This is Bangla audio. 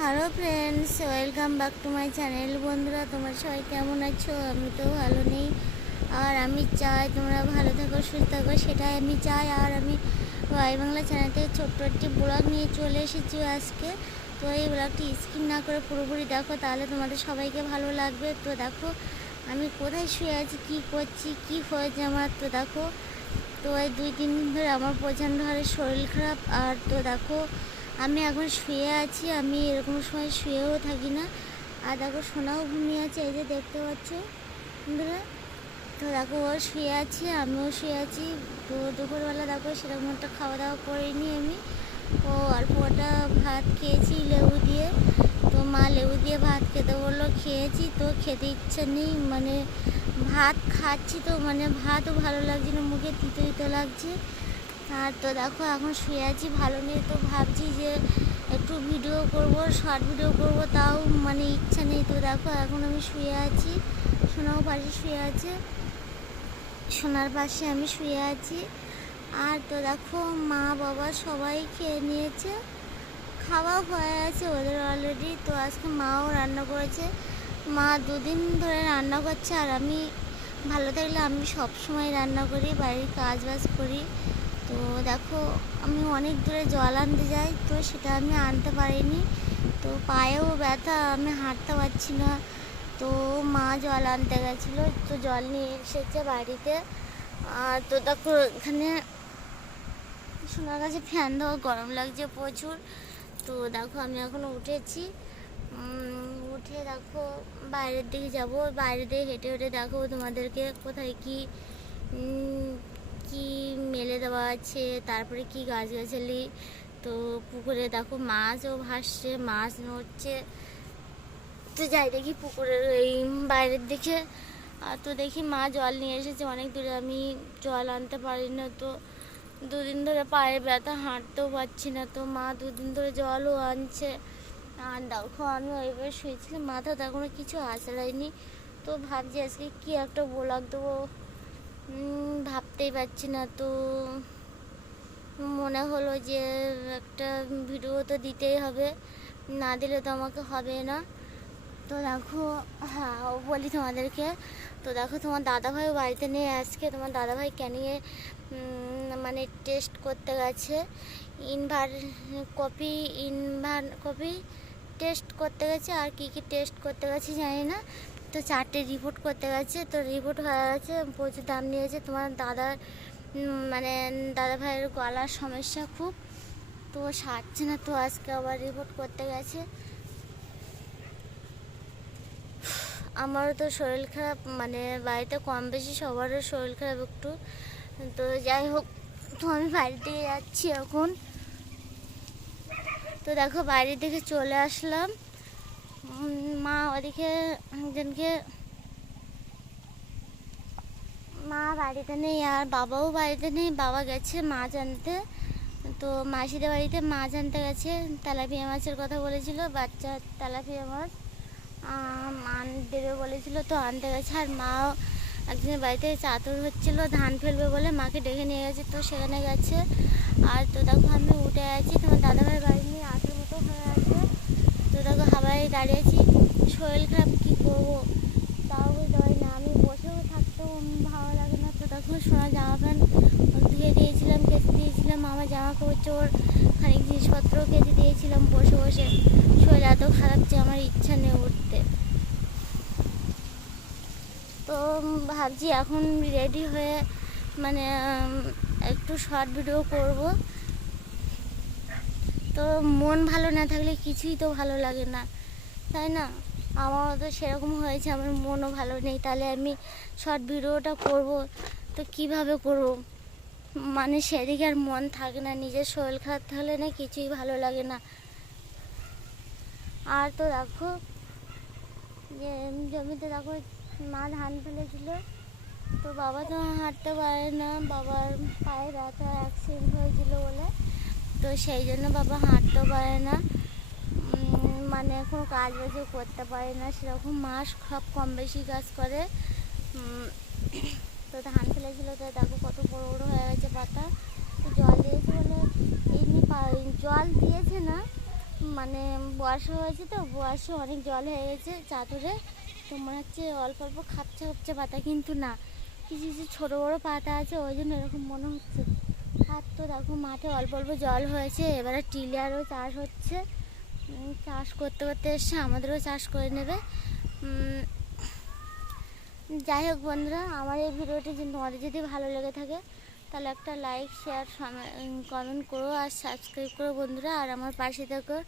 Hello friends, welcome back to my channel. বন্ধুরা, তোমরা সবাই কেমন আছো? আমি তো ভালো নেই, আর আমি চাই তোমরা ভালো থাকো, সুস্থ থাকো, সেটাই আমি চাই। আর আমি ওয়াই বাংলা চ্যানেল থেকে ছোট্ট একটি ব্লগ নিয়ে চলে এসেছি আজকে। তো এই ব্লগটি স্কিপ না করে পুরোপুরি দেখো, তাহলে তোমাদের সবাইকে ভালো লাগবে। তো দেখো আমি কোথায় শুয়ে আছি, কী করছি, কী হয়েছে আমার। তো দেখো, তো এই 2-3 দিন ধরে আমার প্রচণ্ড হারে শরীর খারাপ। আর তো দেখো আমি এখন শুয়ে আছি, আমি এরকম সময় শুয়েও থাকি না। আর দেখো সোনাও ঘুমিয়ে আছে, এই যে দেখতে পাচ্ছ বন্ধুরা। তো দেখো ও শুয়ে আছি, আমিও শুয়ে আছি। তো দুপুরবেলা দেখো সেরকম একটা খাওয়া দাওয়া করিনি আমি। ও অল্প কটা ভাত খেয়েছি লেবু দিয়ে। তো মা লেবু দিয়ে ভাত খেতে বললো, খেয়েছি। তো খেতে ইচ্ছে নেই, মানে ভাত খাচ্ছি তো মানে ভাতও ভালো লাগছে না, মুখে তিতো তিতো লাগছে। আর তো দেখো এখন শুয়ে আছি, ভালো নেই। তো ভাবছি যে একটু ভিডিও করব, শর্ট ভিডিও করব, তাও মানে ইচ্ছা নেই। তো দেখো এখন আমি শুয়ে আছি, সোনাও পাশে শুয়ে আছে, সোনার পাশে আমি শুয়ে আছি। আর তো দেখো মা বাবা সবাই খেয়ে নিয়েছে, খাওয়া হয়ে আছে ওদের অলরেডি। তো আজকে মাও রান্না করেছে, মা 2 দিন ধরে রান্না করছে। আর আমি ভালো থাকলে আমি সব সময় রান্না করি, বাড়ির কাজ বাজ করি। তো দেখো আমি অনেক দূরে জল আনতে যাই, তো সেটা আমি আনতে পারিনি। তো পায়েও ব্যথা, আমি হাঁটতে পারছি না। তো মা জল আনতে গেছিলো, তো জল নিয়ে এসেছে বাড়িতে। আর তো দেখো এখানে সোনার কাছে ফ্যান দেওয়া, গরম লাগছে প্রচুর। তো দেখো আমি এখনও উঠেছি, উঠে দেখো বাইরের দিকে যাব, বাইরের দিকে হেঁটে হেঁটে দেখো তোমাদেরকে কোথায় কি কি মেলে দেওয়া আছে, তারপরে কি গাছগাছালি। তো পুকুরে দেখো মাছও ভাসছে, মাছ নড়ছে। তো যাই দেখি পুকুরের এই বাইরের দিকে। আর তো দেখি মা জল নিয়ে এসেছে অনেক দূরে, আমি জল আনতে পারি না। তো 2 দিন ধরে পায়ে ব্যথা, হাঁটতেও পারছি না। তো মা 2 দিন ধরে জলও আনছে। আর দেখো আমি ওইভাবে শুয়েছিলাম, মাথাতে এখনো কিছু আঁচড়ায়নি। তো ভাবছি আজকে কি একটা ব্লগ দেবো, ভাবতেই পারছি না। তো মনে হলো যে একটা ভিডিও তো দিতেই হবে, না দিলে তো আমাকে হবে না। তো দেখো, হ্যাঁ বলি তোমাদেরকে। তো দেখো তোমার দাদাভাইও বাড়িতে নেই আজকে। তোমার দাদাভাই ক্যানিংয়ে মানে টেস্ট করতে গেছে, কপি টেস্ট করতে গেছে। আর কি কি টেস্ট করতে গেছে জানি না। তো 4টে রিপোর্ট করতে গেছে, তো রিপোর্ট হয়ে গেছে, প্রচুর দাম নিয়েছে। তোমার মানে দাদা ভাইয়ের গলার সমস্যা খুব, তো সারছে না। তো আজকে আবার রিপোর্ট করতে গেছে। আমারও তো শরীর খারাপ, মানে বাড়িতে কম বেশি সবারও শরীর খারাপ একটু। তো যাই হোক, তো আমি বাইরের দিকে যাচ্ছি এখন। তো দেখো বাইরের দিকে চলে আসলাম, মা ওদিকে একজনকে, মা বাড়িতে নেই আর বাবাও বাড়িতে নেই, বাবা গেছে মাছ আনতে। তো মাসিদের বাড়িতে মাছ আনতে গেছে, তেলাপিয়া মাছের কথা বলেছিল, বাচ্চা তেলাপিয়া মাছ দেবে বলেছিল, তো আনতে গেছে। আর মাও একজনের বাড়িতে চাদর হচ্ছিলো, ধান ফেলবে বলে মাকে ডেকে নিয়ে গেছে, তো সেখানে গেছে। আর তো দেখো আমি উঠে আছি, তোমার দাদাভাই বাড়ি নিয়ে আসার মতো হয়ে আছে। তো দেখো হাওয়ায় দাঁড়িয়ে আছি, শরীর খারাপ কী করবো তাও বুঝতে পারি না, আমি বসেও থাকতেও ভালো লাগে না। তো দেখো সোনা জামা প্যান্ট ধুয়ে দিয়েছিলাম, কেচে দিয়েছিলাম, আমার জামা কাপড় চোর খানিক জিনিসপত্রও কেচে দিয়েছিলাম বসে বসে। শরীর এত খারাপ যে আমার ইচ্ছা নেই উঠতে। তো ভাবছি এখন রেডি হয়ে মানে একটু শর্ট ভিডিও করব। তো মন ভালো না থাকলে কিছুই তো ভালো লাগে না, তাই না? আমারও তো সেরকম হয়েছে, আমার মনও ভালো নেই, তাহলে আমি শর্ট ভিডিওটা করব তো কিভাবে করব? মানে সেদিকে আর মন থাকে না, নিজের শরীর খারাপ থাকলে না কিছুই ভালো লাগে না। আর তো দেখো যে জমিতে দেখো মা ধান ফেলেছিল, তো বাবা তো হাঁটতে পারে না, বাবার পায়ে ব্যথা, অ্যাক্সিডেন্ট হয়েছিল বলে। তো সেই জন্য বাবা হাঁটতেও পারে না, মানে কোনো কাজ বাজও করতে পারে না সেরকম। মা সব কম বেশি কাজ করে। তো ধান ফেলেছিল, তো দেখো কত বড় বড় হয়ে গেছে পাতা। তো জল দিয়েছে বলে এমনি জল দিয়েছে না, মানে বর্ষা হয়েছে তো, বর্ষা অনেক জল হয়ে গেছে চাদরে। তো মনে হচ্ছে অল্প অল্প খাপছে খাপছে পাতা, কিন্তু না, কিছু কিছু ছোটো বড়ো পাতা আছে, ওই জন্য এরকম মনে হচ্ছে। আর তো দেখো মাঠে অল্প অল্প জল হয়েছে, এবারে টিলারও চাষ হচ্ছে। চাষ করতে করতে এসে আমাদেরও চাষ করে নেবে। যাই হোক বন্ধুরা, আমার এই ভিডিওটি যদি তোমাদের যদি ভালো লেগে থাকে তাহলে একটা লাইক শেয়ার কমেন্ট করো আর সাবস্ক্রাইব করো বন্ধুরা, আর আমার পাশে থেকো।